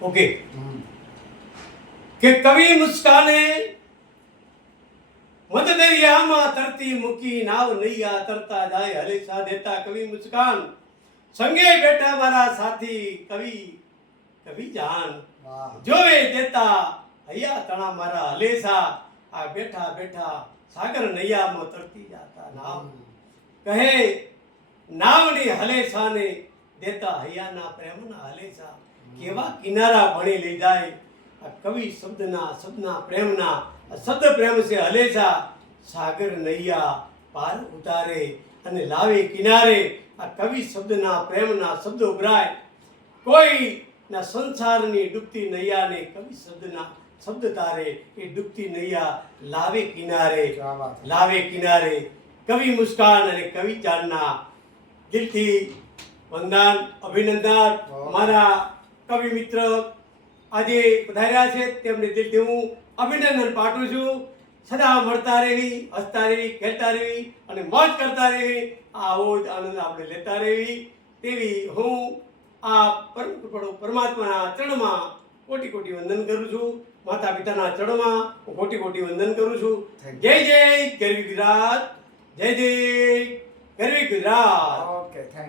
Okay કે કવિ મુસ્કાને મદ દરિયામાં તરતી મૂકી નાવ નૈયા તરતા જાય હલેસા દેતા કવિ મુસ્કાન સંગે બેઠા મારા સાથી કવિ જાન જોવે દેતા હૈયા તણા મારા હલેસા આ બેઠા બેઠા સાગર નૈયામાં તરતી જાતા નાવ કહે નાવની હલેસાને દેતા હૈયાના પ્રેમના હલેસા કેવા કિનારા ભણી લઈ જાય આ કવિ શબ્દના પ્રેમના શબ્દ પ્રેમ છે હલેસા સાગર નૈયા પાર ઉતારે અને લાવે કિનારે આ કવિ શબ્દના પ્રેમના શબ્દો ઉભરાય કોઈ ના સંસારની ડૂબતી નૈયાને કવિ શબ્દ તારે એ ડૂબતી નૈયા લાવે કિનારે કવિ મુસ્કાન અને કવિ જાનના દિલથી વંદન અભિનંદન મારા કવિ મિત્ર આજે પધાર્યા છે તેમને દિલથી હું અભિનંદન પાઠવું છું સદા મળતા રહેવી હસતા રહેવી ખેલતા રહેવી અને મોજ કરતા રહેવી આવો જ આનંદ આપણે લેતા રહેવી તેવી હું આ પરમ કૃપાળુ પરમાત્માના ચરણમાં કોટી કોટી વંદન કરું છું માતા પિતાના ચરણમાં હું કોટી કોટી વંદન કરું છું જય જય ગરવી ગુજરાત જય જય ગરવી ગુજરાત. Okay thank